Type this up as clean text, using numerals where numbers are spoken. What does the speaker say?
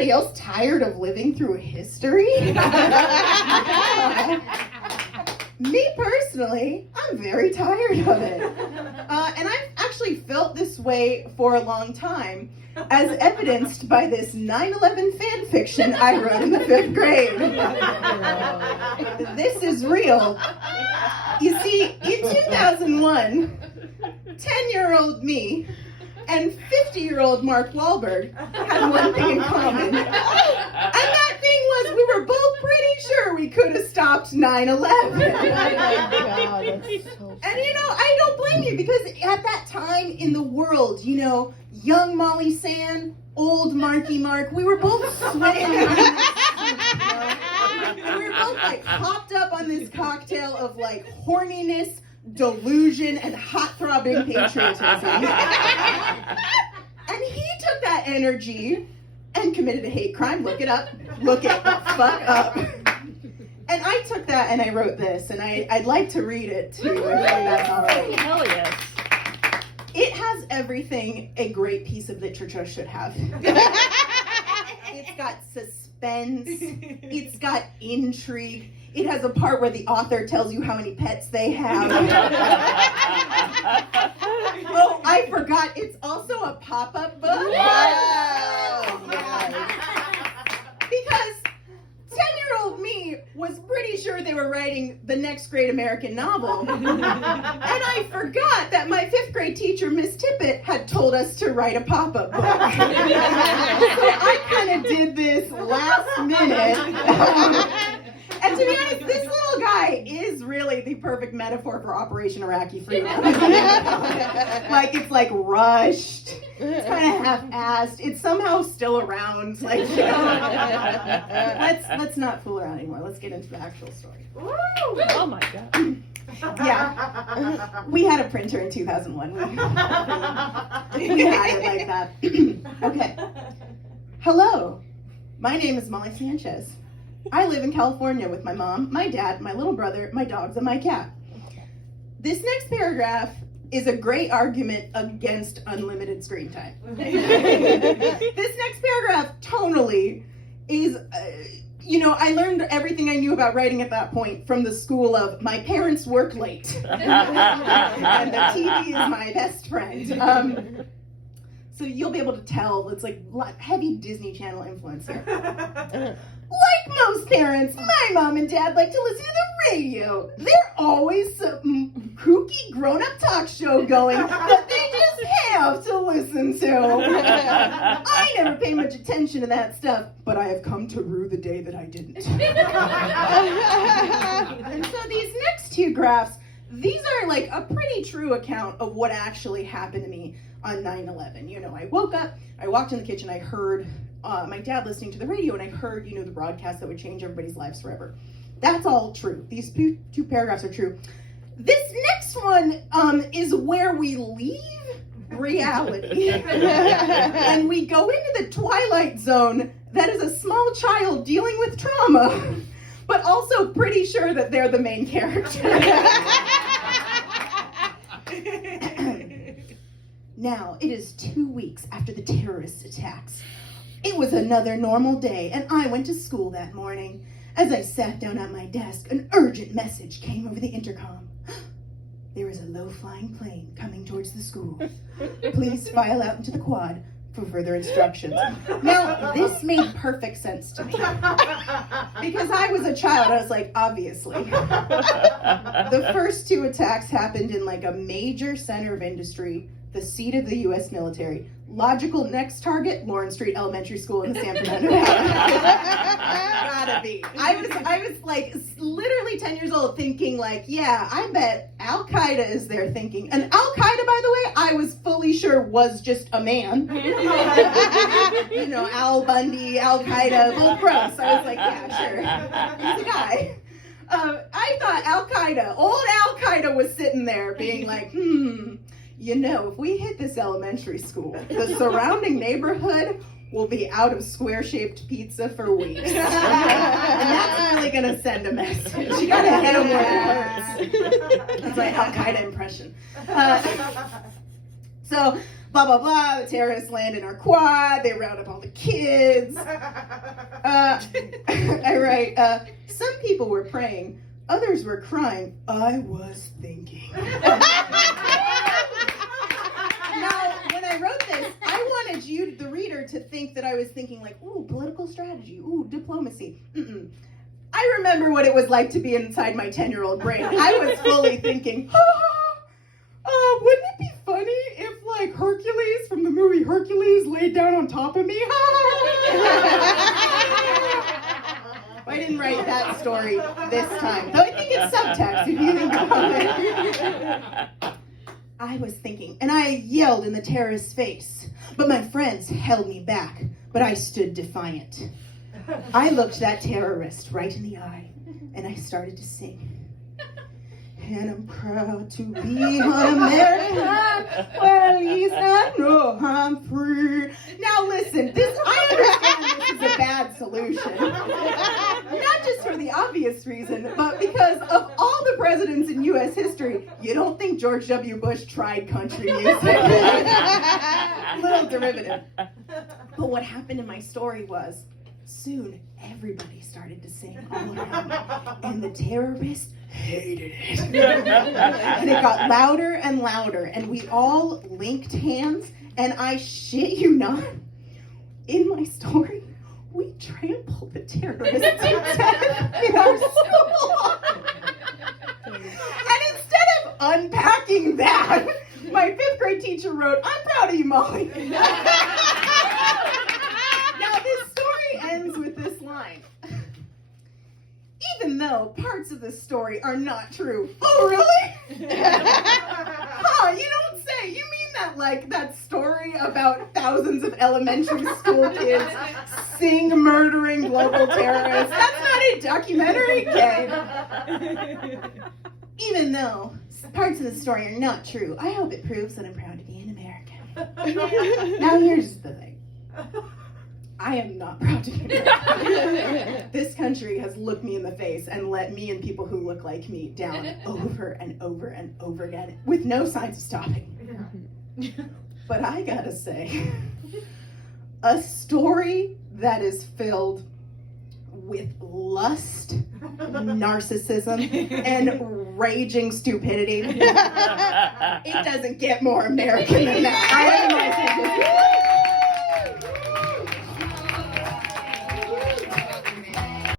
anybody else tired of living through history? Me personally, I'm very tired of it. And I've actually felt this way for a long time, as evidenced by this 9/11 fan fiction I wrote in the 5th grade. This is real. You see, in 2001, 10-year-old me and 50-year-old Mark Wahlberg had one thing in common. And that thing was we were both pretty sure we could have stopped 9/11. Oh my God, that's so And I don't blame you, because at that time in the world, young Molly Sand, old Marky Mark, we were both sweating. We were both like hopped up on this cocktail of like horniness, delusion, and hot throbbing patriotism. And he took that energy and committed a hate crime. Look it up. Look it the fuck up. And I took that and I wrote this, and I'd like to read it too, if that's all right. hell yes. It has everything a great piece of literature should have. It's got suspense. It's got intrigue. It has a part where the author tells you how many pets they have. Oh, I forgot. It's also a pop-up book. Wow. Because 10-year-old me was pretty sure they were writing the next great American novel. And I forgot that my 5th grade teacher, Miss Tippett, had told us to write a pop-up book. So I kind of did this last minute. And to be honest, this little guy is really the perfect metaphor for Operation Iraqi Freedom. Like, it's like rushed. It's kind of half-assed. It's somehow still around. Like, let's not fool around anymore. Let's get into the actual story. Oh my God. Yeah. We had a printer in 2001. We had it like that. Okay. Hello. My name is Molly Sanchez. I live in California with my mom, my dad, my little brother, my dogs, and my cat. This next paragraph is a great argument against unlimited screen time. This next paragraph, tonally, is, I learned everything I knew about writing at that point from the school of my parents work late. And the TV is my best friend. So you'll be able to tell it's like heavy Disney Channel influence here. Like most parents, my mom and dad like to listen to the radio. There's always some kooky grown-up talk show going that they just have to listen to. I never pay much attention to that stuff, but I have come to rue the day that I didn't. And so these next 2 graphs, these are like a pretty true account of what actually happened to me on 9/11. I woke up, I walked in the kitchen, I heard my dad listening to the radio, and I heard, the broadcast that would change everybody's lives forever. That's all true. These 2 paragraphs are true. This next one is where we leave reality. And we go into the twilight zone that is a small child dealing with trauma, but also pretty sure that they're the main character. Now, it is 2 weeks after the terrorist attacks. It was another normal day, and I went to school that morning. As I sat down at my desk, an urgent message came over the intercom. There is a low-flying plane coming towards the school. Please file out into the quad for further instructions. Now, this made perfect sense to me. Because I was a child, I was like, obviously. The first 2 attacks happened in like a major center of industry, the seat of the U.S. military. Logical next target, Lawrence Street Elementary School in the San Fernando Valley. Gotta be. I was like literally 10 years old thinking like, yeah, I bet Al-Qaeda is there thinking. And Al-Qaeda, by the way, I was fully sure was just a man. Al Bundy, Al-Qaeda, Bull Gross. I was like, yeah, sure. He's a guy. I thought Al-Qaeda, old Al-Qaeda was sitting there being like, if we hit this elementary school, the surrounding neighborhood will be out of square-shaped pizza for weeks. And that's really going to send a message. You got to hit them where it hurts. That's my Al-Qaeda impression. So blah, blah, blah. The terrorists land in our quad. They round up all the kids. I write, some people were praying. Others were crying. I was thinking. Now, when I wrote this, I wanted you, the reader, to think that I was thinking like, ooh, political strategy, ooh, diplomacy. Mm-mm. I remember what it was like to be inside my 10-year-old brain. I was fully thinking, wouldn't it be funny if, like, Hercules from the movie Hercules laid down on top of me? I didn't write that story this time, though I think it's subtext if you think about it. I was thinking, and I yelled in the terrorist's face, but my friends held me back, but I stood defiant. I looked that terrorist right in the eye, and I started to sing. And I'm proud to be an American, well, at least I know I'm free. Now listen, I understand this is a bad solution. Not just for the obvious reason, but because of all the presidents in U.S. history, you don't think George W. Bush tried country music. Little derivative. But what happened in my story was, soon everybody started to sing all around me, and the terrorists hated it. And it got louder and louder, and we all linked hands, and I shit you not, in my story, we trampled the terrorists to death in our school. And instead of unpacking that, my 5th grade teacher wrote, I'm proud of you, Molly. Now this story ends with this line. Even though parts of the story are not true. Oh, really? Huh, you don't say. You mean that, like, that story about thousands of elementary school kids murdering global terrorists? That's not a documentary, kid. Even though parts of the story are not true, I hope it proves that I'm proud to be an American. Now here's the thing. I am not proud to be American. This country has looked me in the face and let me and people who look like me down over and over and over again with no signs of stopping. But I gotta say, a story that is filled with lust, narcissism, and raging stupidity, it doesn't get more American than that. I am